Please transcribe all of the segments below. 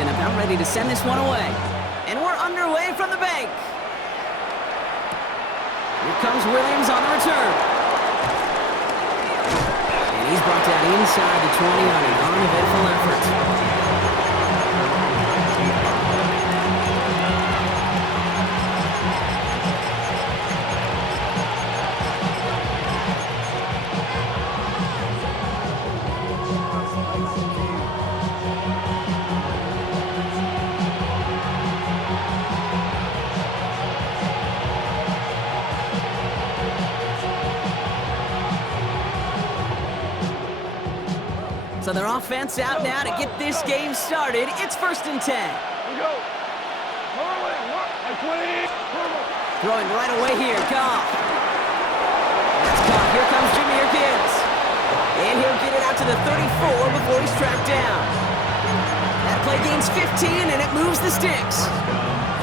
Jackson about ready to send this one away. And we're underway from the bank. Here comes Williams on the return. And he's brought down inside the 20 on an uneventful effort. So their offense out now to get this game started. It's 1st and 10. Throwing right away here, Goff. That's caught. Here comes Jameer Gibbs. And he'll get it out to the 34 before he's tracked down. That play gains 15, and it moves the sticks.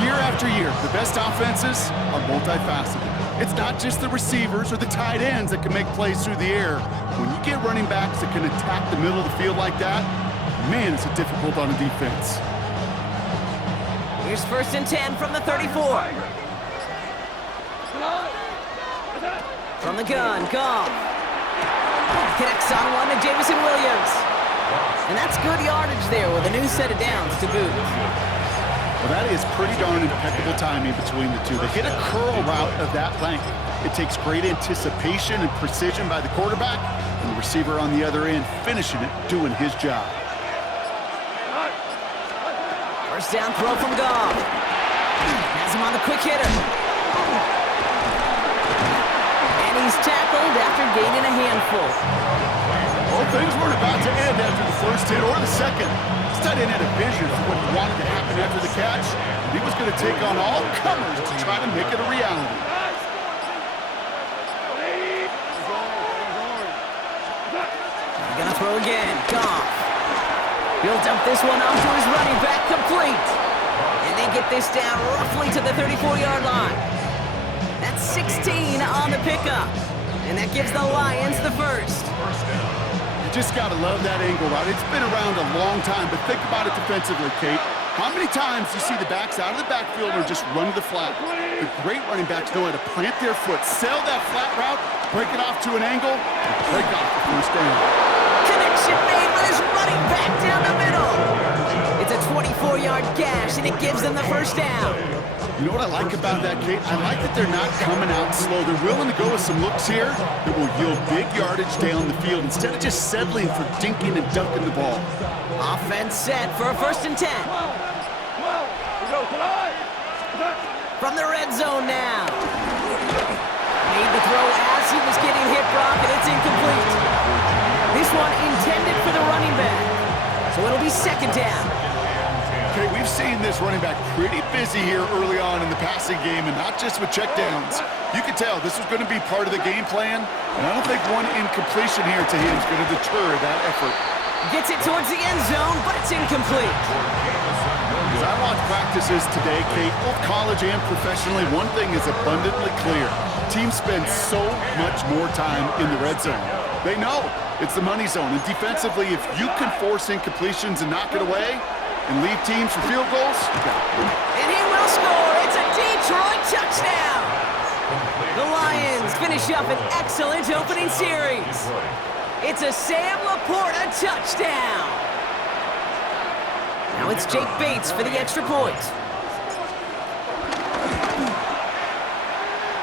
Year after year, the best offenses are multifaceted. It's not just the receivers or the tight ends that can make plays through the air. When you get running backs that can attack the middle of the field like that, man, it's difficult on a defense. Here's 1st and 10 from the 34. From the gun, Goff. Connects on one to Jameson Williams. And that's good yardage there with a new set of downs to boot. Well, that is pretty darn impeccable timing between the two. They hit a curl route of that length. It takes great anticipation and precision by the quarterback, and the receiver on the other end finishing it, doing his job. First down throw from Goff. Has him on the quick hitter. And he's tackled after gaining a handful. Well, things weren't about to end after the first hit or the second. Stettin had a vision of what he wanted to happen after the catch, and he was going to take on all comers to try to make it a reality. They're going to throw again. Goff. He'll dump this one off to his running back, complete. And they get this down roughly to the 34-yard line. That's 16 on the pickup. And that gives the Lions the first. You just got to love that angle route. It's been around a long time, but think about it defensively, Kate. How many times do you see the backs out of the backfield or just run to the flat? The great running backs know how to plant their foot, sail that flat route, break it off to an angle, and break off the first down. Connection made with his running back down the middle. It's a 24-yard gash, and it gives them the first down. You know what I like about that, Kate? I like that they're not coming out slow. They're willing to go with some looks here that will yield big yardage down the field instead of just settling for dinking and dunking the ball. Offense set for a 1st and 10. From the red zone now. Made the throw as he was getting hit, Brock, and it's incomplete. This one intended for the running back. So it'll be 2nd down. Okay, we've seen this running back pretty busy here early on in the passing game, and not just with checkdowns. You could tell this was going to be part of the game plan, and I don't think one incompletion here to him is going to deter that effort. Gets it towards the end zone, but it's incomplete. As I watch practices today, Kate, both college and professionally, one thing is abundantly clear. Teams spend so much more time in the red zone. They know it's the money zone, and defensively, if you can force incompletions and knock it away, and leave teams for field goals. And he will score. It's a Detroit touchdown. The Lions finish up an excellent opening series. It's a Sam Laporta touchdown. Now it's Jake Bates for the extra point.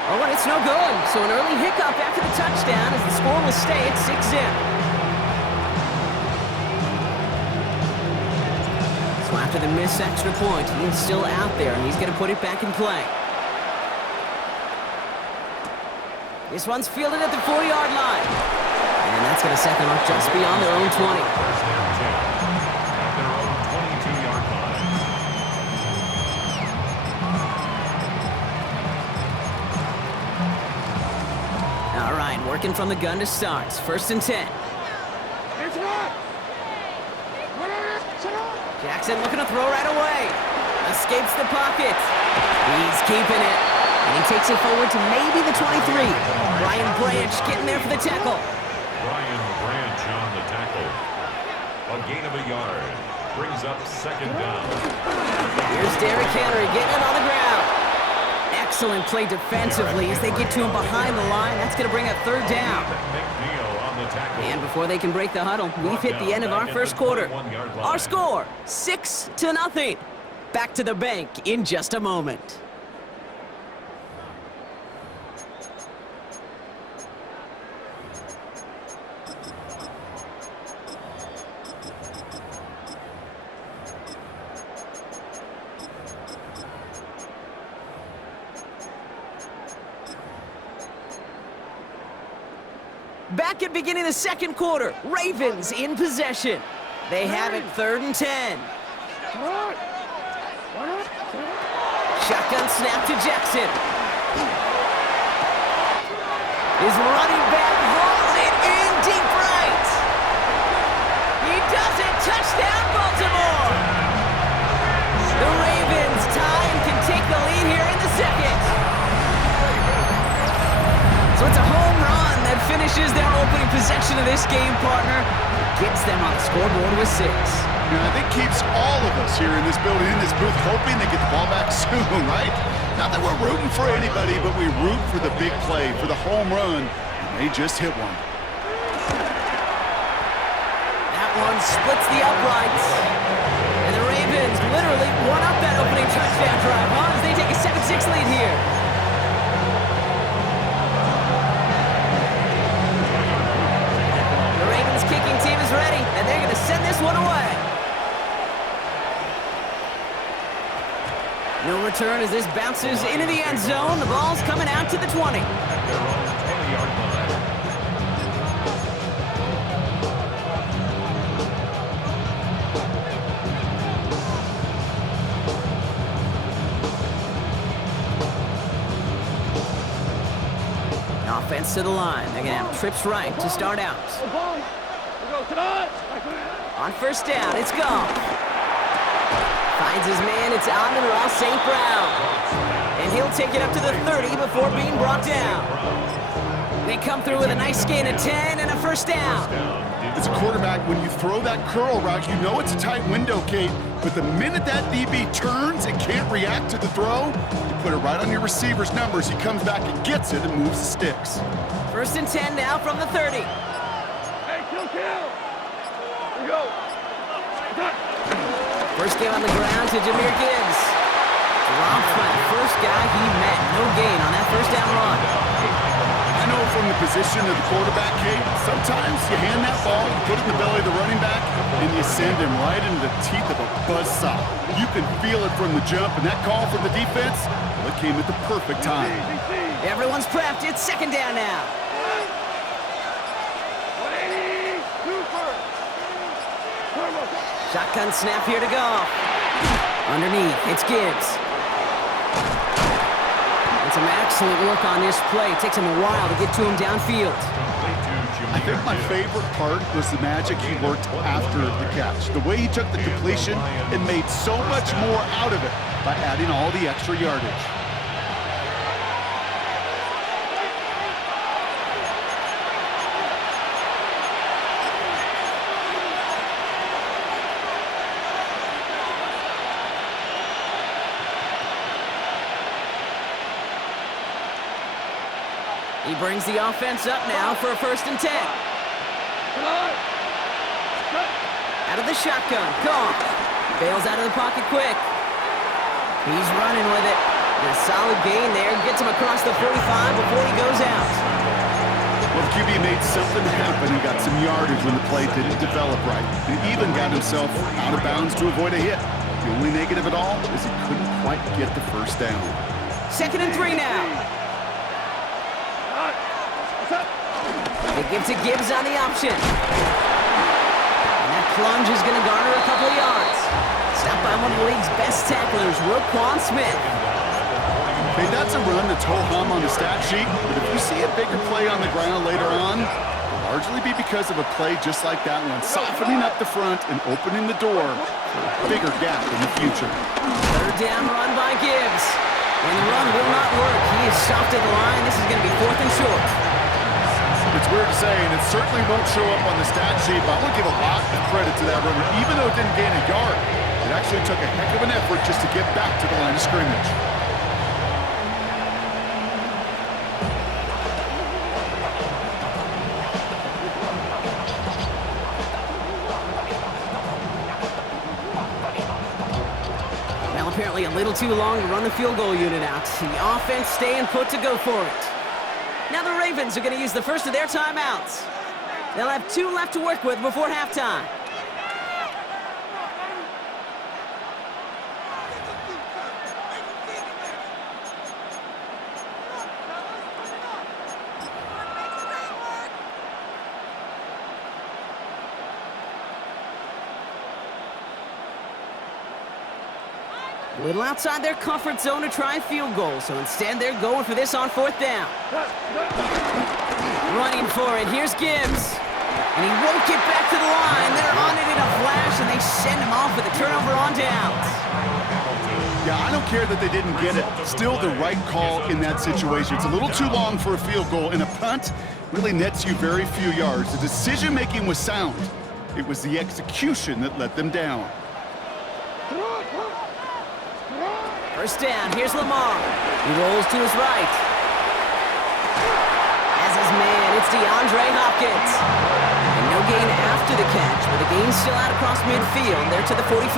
Oh, and it's no good. So an early hiccup after the touchdown as the score will stay at 6-0. After the missed extra point, he's still out there, and he's going to put it back in play. This one's fielded at the 4-yard line. And that's going to set them up just beyond their own 20. All right, working from the gun to start. 1st and 10. Jackson looking to throw right away. Escapes the pocket. He's keeping it. And he takes it forward to maybe the 23. Brian Branch getting there for the tackle. Brian Branch on the tackle. A gain of a yard. brings up second down. Here's Derrick Henry getting it on the ground. Excellent play defensively as they get to him behind the line. That's going to bring up third down. And before they can break the huddle, we've hit the end of our first quarter. Our score, 6-0. Back to the bank in just a moment. Back at beginning of the second quarter, Ravens in possession. They have it 3rd and 10. Shotgun snap to Jackson. His running back hauls it in deep right. He does it. Touchdown, Baltimore. The Ravens tie and can take the lead here in the second. So it's a home run that finishes their opening possession of this game, partner. Gets them on the scoreboard with 6. I think keeps all of us here in this building, in this booth, hoping they get the ball back soon, right? Not that we're rooting for anybody, but we root for the big play, for the home run, and they just hit one. That one splits the uprights. And the Ravens literally won up that opening touchdown drive, as they take a 7-6 lead here. The Ravens kicking team is ready, and they're going to send this one away. No return as this bounces into the end zone. The ball's coming out to the 20. At their own 20-yard line. Offense to the line. They're going to have trips right to start out. On first down, it's Goff. Finds his man, it's Amon-Ra St. Brown. And he'll take it up to the 30 before being brought down. They come through with a nice gain of 10 and a first down. As a quarterback, when you throw that curl route, you know it's a tight window, Kate. But the minute that DB turns and can't react to the throw, you put it right on your receiver's numbers. He comes back and gets it and moves the sticks. First and 10 now from the 30. Hey, kill! Here we go. First game on the ground to Jahmyr Gibbs. Dropped by the first guy he met. No gain on that first down run. I know from the position of the quarterback, Kate, sometimes you hand that ball, you put it in the belly of the running back, and you send him right into the teeth of a buzzsaw. You can feel it from the jump, and that call from the defense, well, it came at the perfect time. Everyone's prepped. It's second down now. 180, super. Shotgun snap here to Goff. Underneath, it's Gibbs. And some excellent work on this play. It takes him a while to get to him downfield. I think my favorite part was the magic he worked after the catch. The way he took the completion and made so much more out of it by adding all the extra yardage. He brings the offense up now for a first and 10. Out of the shotgun, Goff. Bails out of the pocket quick. He's running with it. A solid gain there. Gets him across the 45 before he goes out. Well, the QB made something happen and got some yardage when the play didn't develop right. He even got himself out of bounds to avoid a hit. The only negative at all is he couldn't quite get the first down. 2nd and 3 now. They give to Gibbs on the option. And that plunge is going to garner a couple of yards. Stopped by one of the league's best tacklers, Roquan Smith. Okay, that's a run that's ho-hum on the stat sheet, but if you see a bigger play on the ground later on, it'll largely be because of a play just like that one, softening up the front and opening the door for a bigger gap in the future. Third down run by Gibbs. And the run will not work. He is soft at the line. This is going to be 4th and short. It's weird to say, and it certainly won't show up on the stat sheet, but I would give a lot of credit to that runner. Even though it didn't gain a yard, it actually took a heck of an effort just to get back to the line of scrimmage. Well, apparently a little too long to run the field goal unit out. The offense staying put to go for it. Now the Ravens are going to use the first of their timeouts. They'll have 2 left to work with before halftime. A little outside their comfort zone to try a field goal, so instead they're going for this on 4th down. Running for it, here's Gibbs. And he won't get back to the line. They're on it in a flash, and they send him off with a turnover on downs. Yeah, I don't care that they didn't get it. Still the right call in that situation. It's a little too long for a field goal, and a punt really nets you very few yards. The decision-making was sound. It was the execution that let them down. First down, here's Lamar. He rolls to his right. As his man, it's DeAndre Hopkins. And no gain after the catch, but the gain's still out across midfield. They're to the 45.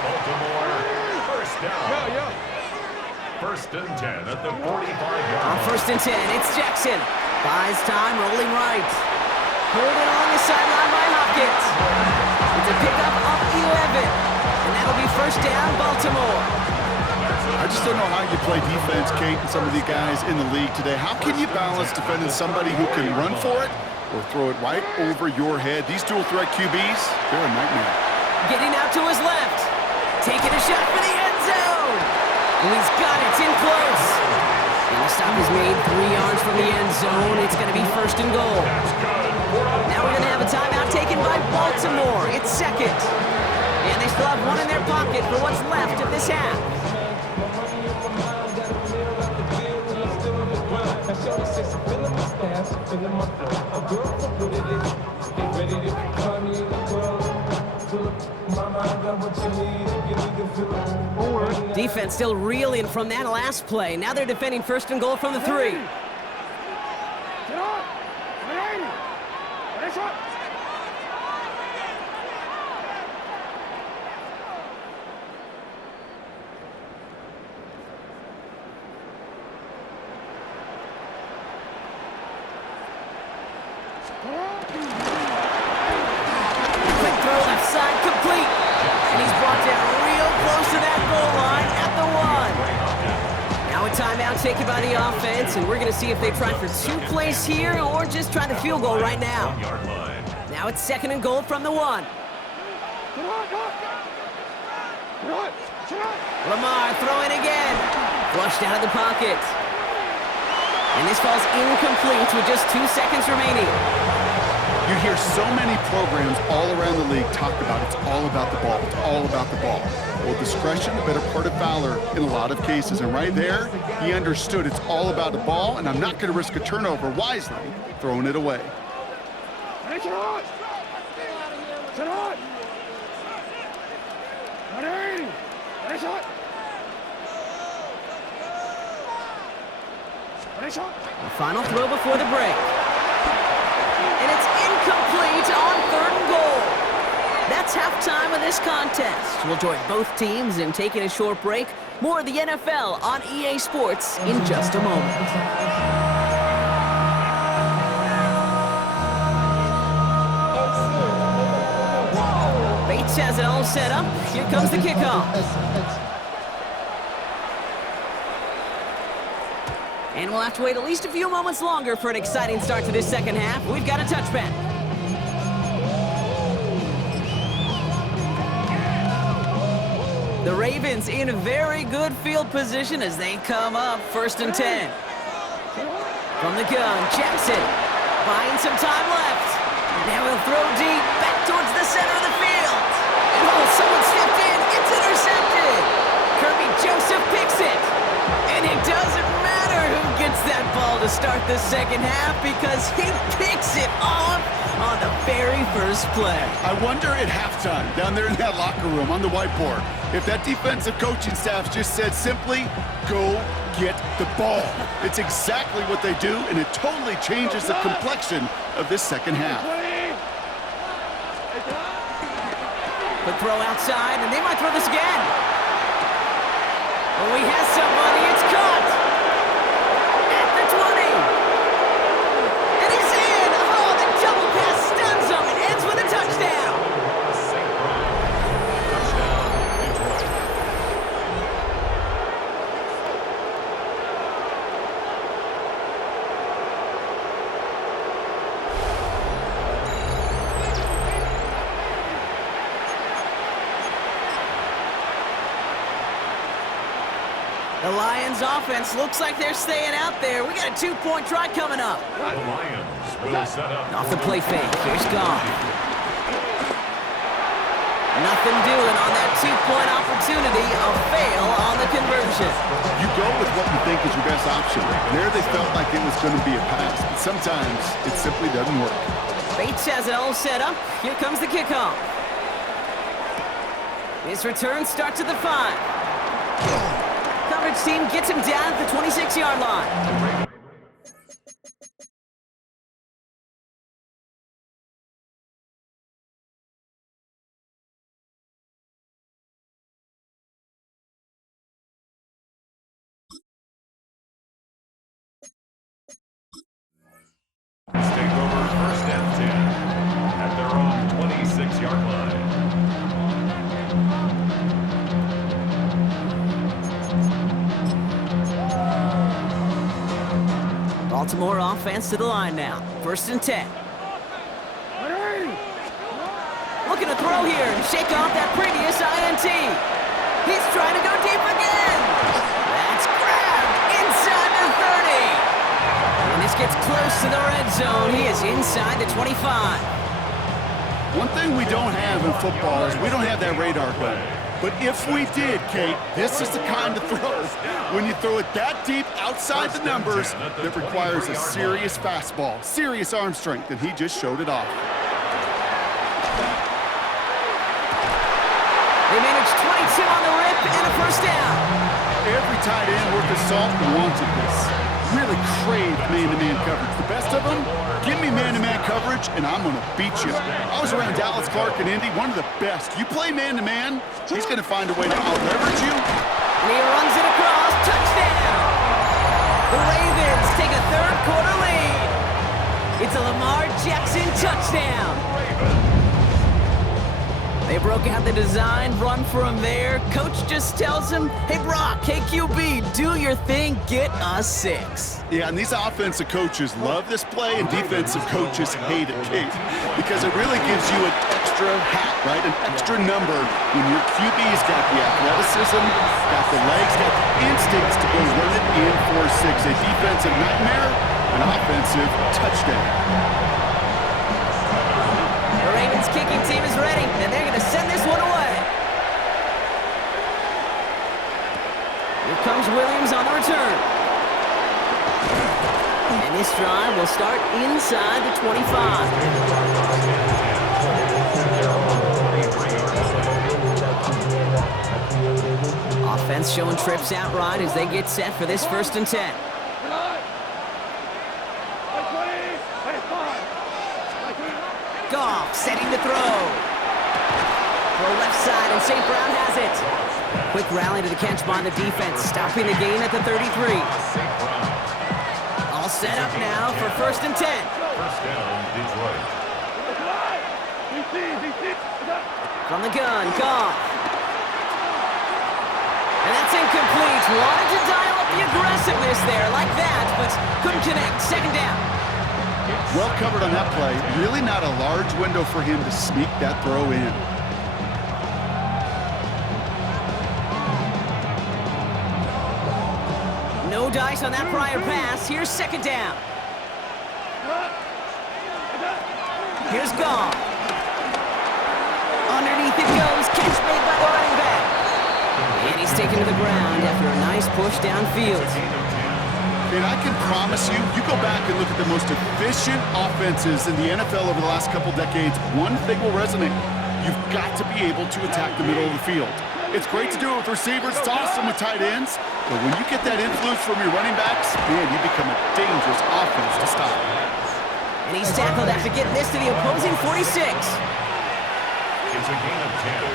Baltimore, first down. First and 10 at the 45-yard On first and 10, it's Jackson. Buys time, rolling right. Pulled it along the sideline by Hopkins. It's a pickup of 11. And that'll be first down, Baltimore. I just don't know how you play defense, Kate, and some of the guys in the league today. How can you balance defending somebody who can run for it or throw it right over your head? These dual-threat QBs, they're a nightmare. Getting out to his left. Taking a shot for the end zone. And he's got it. It's in close. And the stop is made 3 yards from the end zone. It's going to be first and goal. Now we're going to have a timeout taken by Baltimore. It's second. And they still have 1 in their pocket for what's left of this half. Defense still reeling from that last play. Now they're defending first and goal from the 3. Quick throw left side, complete. And he's brought down real close to that goal line at the 1. Now a timeout taken by the offense, and we're going to see if they try for 2 plays here or just try the field goal right now. Now it's second and goal from the 1. Lamar throwing again. Flushed out of the pocket. And this falls incomplete with just 2 seconds remaining. You hear so many programs all around the league talk about it's all about the ball. It's all about the ball. Well, discretion, the better part of valor in a lot of cases. And right there, he understood it's all about the ball, and I'm not going to risk a turnover wisely, throwing it away. The final throw before the break. And it's incomplete on 3rd and goal. That's halftime of this contest. We'll join both teams in taking a short break. More of the NFL on EA Sports in just a moment. Bates has it all set up. Here comes the kickoff. And we'll have to wait at least a few moments longer for an exciting start to this second half. We've got a touchback. The Ravens in a very good field position as they come up first and 10. From the gun, Jackson buying some time left. Now he'll throw deep back towards the center of the field. And someone stepped in. It's intercepted. Kirby Joseph picks it. And it doesn't matter who gets that ball to start the second half because he picks it off on the very first play. I wonder at halftime, down there in that locker room on the whiteboard, if that defensive coaching staff just said simply, go get the ball. It's exactly what they do, and it totally changes the complexion of this second half. But throw outside, and they might throw this again. Oh, he has somebody. It's caught. At the 20. And he's in. Oh, the double pass stuns him and ends with a touchdown. Touchdown, Detroit. The Lions offense looks like they're staying out there. We got a 2-point try coming up. The Lions will set up. Off the play fake. Here's Goff. Nothing doing on that 2-point opportunity. A fail on the conversion. You go with what you think is your best option. There they felt like it was going to be a pass, but sometimes it simply doesn't work. Bates has it all set up. Here comes the kickoff. His return starts at the 5. Coverage team gets him down at the 26-yard line. Take over 1st and 10 at their own 26-yard line. Baltimore offense to the line now. 1st and 10. Looking to throw here and shake off that previous INT. He's trying to go deep again. That's grabbed inside the 30. And this gets close to the red zone. He is inside the 25. One thing we don't have in football is we don't have that radar gun. But if we did, Kate, this is the kind of throw. When you throw it that deep outside the numbers, that requires a serious fastball, serious arm strength, and he just showed it off. They managed 22 on the rip and a 1st down. Every tight end worth his salt wanted this. Really craved man-to-man coverage. The best of them, give me man-to-man coverage, and I'm going to beat you. I was around Dallas, Clark, and Indy, one of the best. You play man-to-man, he's going to find a way to out-leverage you. And he runs it across. Touchdown! The Ravens take a 3rd quarter lead. It's a Lamar Jackson touchdown. They broke out the design, run for him there. Coach just tells him, hey, Brock, hey, QB, do your thing, get us 6. Yeah, and these offensive coaches love this play, and defensive coaches hate it, Kate, because it really gives you an extra hat, right? An extra number when your QB's got the athleticism, got the legs, got the instincts to go run it in for 6. A defensive nightmare, an offensive touchdown. The Ravens kicking team is ready, and they're going to send this one away. Here comes Williams on the return. And this drive will start inside the 25. Offense showing trips out right as they get set for this 1st and 10. Goff setting the throw. Throw left side, and St. Brown has it. Quick rally to the catch by the defense, stopping the gain at the 33. All set up now for 1st and 10. 1st down, Detroit. From the gun, Goff. And that's incomplete. Wanted to dial up the aggressiveness there like that, but couldn't connect. 2nd down. Well covered on that play. Really not a large window for him to sneak that throw in. No dice on that prior pass. Here's 2nd down. Here's Goff. Underneath it goes. Catch made by the running back. And he's taken to the ground after a nice push downfield. And I can promise you, you go back and look at the most efficient offenses in the NFL over the last couple decades, one thing will resonate. You've got to be able to attack the middle of the field. It's great to do it with receivers. It's awesome with tight ends. But when you get that influence from your running backs, man, you become a dangerous offense to stop. And he's tackled after getting this to the opposing 46. It's a gain of 10.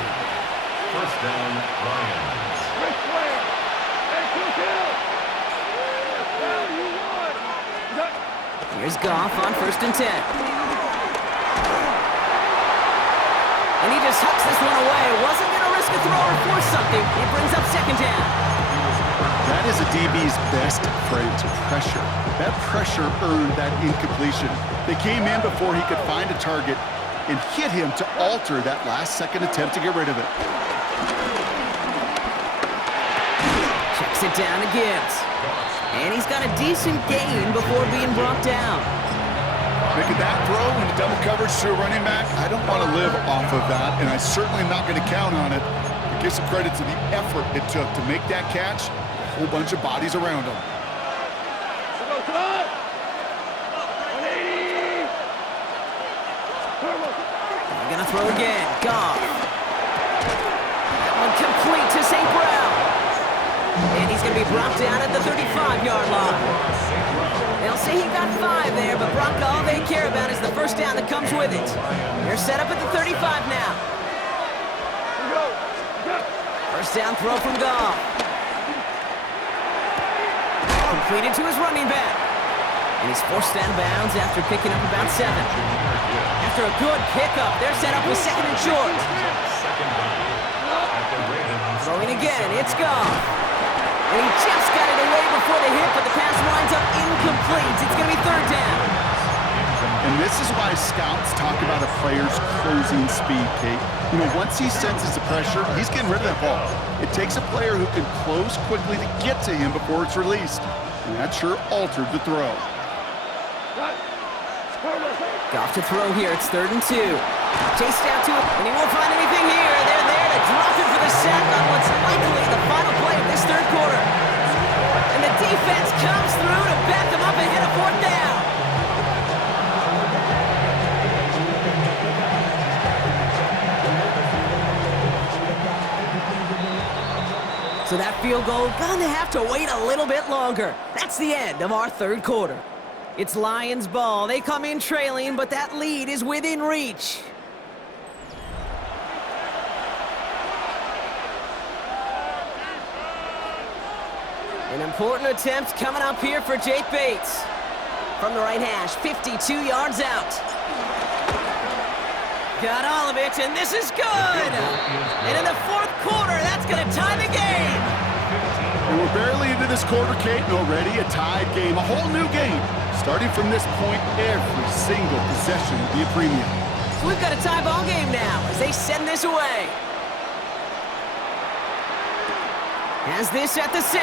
First down, Lions. Quick play. Hey, kill. Now you won. Here's Goff on 1st and 10. And he just hucks this one away. Wasn't going to risk a throw or force something. It brings up 2nd down. That is a DB's best friend to pressure. That pressure earned that incompletion. They came in before he could find a target and hit him to alter that last-second attempt to get rid of it. Checks it down to Gibbs. And he's got a decent gain before being brought down. Making that throw into double coverage to a running back, I don't want to live off of that, and I certainly am not going to count on it. But give some credit to the effort it took to make that catch. A whole bunch of bodies around him. They're going to throw again. Goff. That one complete to St. Brown. And he's going to be brought down at the 35-yard line. They'll say he got 5 there, but Brock, all they care about is the first down that comes with it. They're set up at the 35 now. First down throw from Goff. Completed to his running back. And he's forced out of bounds after picking up about 7. After a good pickup, they're set up with 2nd and short. Throwing again, it's Goff. And he just got it away before the hit, but the pass winds up incomplete. It's going to be 3rd down. And this is why scouts talk about a player's closing speed, Kate. You know, once he senses the pressure, he's getting rid of that ball. It takes a player who can close quickly to get to him before it's released. And that sure altered the throw. Goff to throw here. It's 3rd and 2. Chased out to it, and he won't find anything here. They're there to drop it for the sack on what's likely the final play of this 3rd quarter. And the defense comes through to back them up ahead of 4th down. So that field goal gonna have to wait a little bit longer. That's the end of our 3rd quarter. It's Lions ball. They come in trailing, but that lead is within reach. An important attempt coming up here for Jake Bates. From the right hash, 52 yards out. Got all of it, and this is good! And in the 4th quarter, that's going to tie the game! And we're barely into this quarter, Kate, and already a tied game, a whole new game. Starting from this point, every single possession will be a premium. So we've got a tie ball game now as they send this away. Has this at the 6.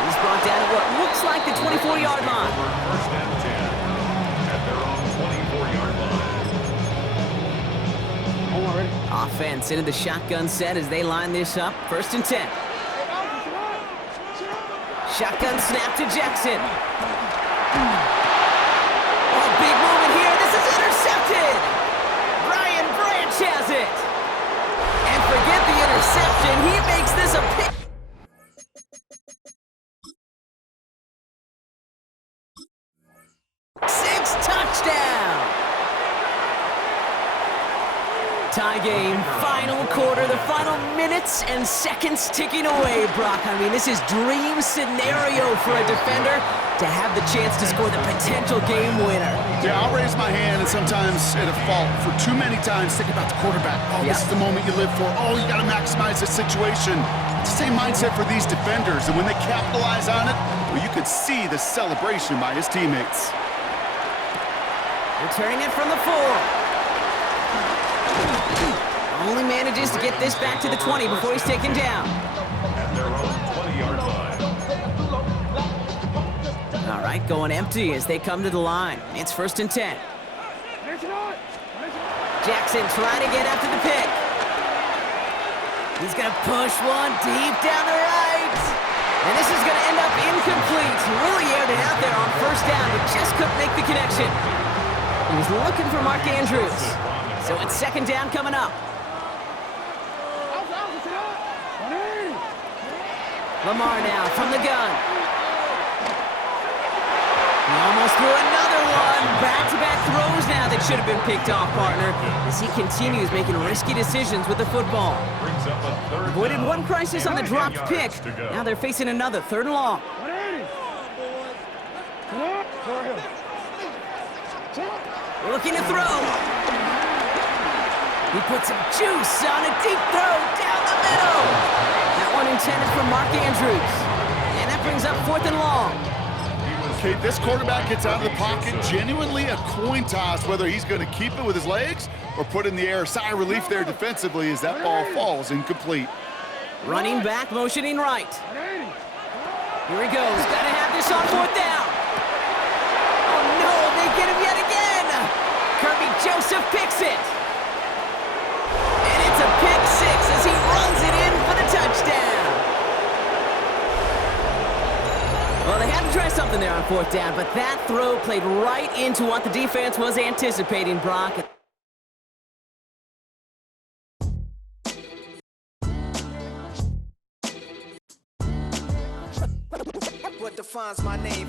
He's brought down at what looks like the 24-yard line. First and 10 at their own 24-yard line. Offense into the shotgun set as they line this up. 1st and 10. Shotgun snap to Jackson. Oh, big moment here. This is intercepted. Brian Branch has it. And forget the interception. He makes this a pick. Touchdown. Tie game, final quarter, the final minutes and seconds ticking away, Brock. I mean, this is dream scenario for a defender to have the chance to score the potential game winner. Yeah, I'll raise my hand and sometimes at a fault for too many times think about the quarterback. Oh, This is the moment you live for. Oh, you got to maximize the situation. It's the same mindset for these defenders, and when they capitalize on it, well, you could see the celebration by his teammates. Returning it from the 4. Only manages to get this back to the 20 before he's taken down. At their own 20-yard line. All right, going empty as they come to the line. It's 1st and 10. Jackson trying to get after the pick. He's going to push one deep down the right. And this is going to end up incomplete. Really aired it out there on first down, but just couldn't make the connection. He was looking for Mark Andrews. So it's second down coming up. Lamar now from the gun. He almost threw another one. Back-to-back throws now that should have been picked off, partner, as he continues making risky decisions with the football. Avoided one crisis on the dropped pick. Now they're facing another, third and long. Looking to throw. He puts some juice on a deep throw down the middle. That one intended for Mark Andrews. And that brings up fourth and long. Okay, this quarterback gets out of the pocket, genuinely a coin toss whether he's going to keep it with his legs or put in the air. Sigh of relief there defensively as that ball falls incomplete. Running back, motioning right. Here he goes. Got to have this on fourth down. Oh, no, they get him yet again. Kirby Joseph picks it. And it's a pick six as he runs it in for the touchdown. Well, they had to try something there on fourth down, but that throw played right into what the defense was anticipating, Brock. What defines my name?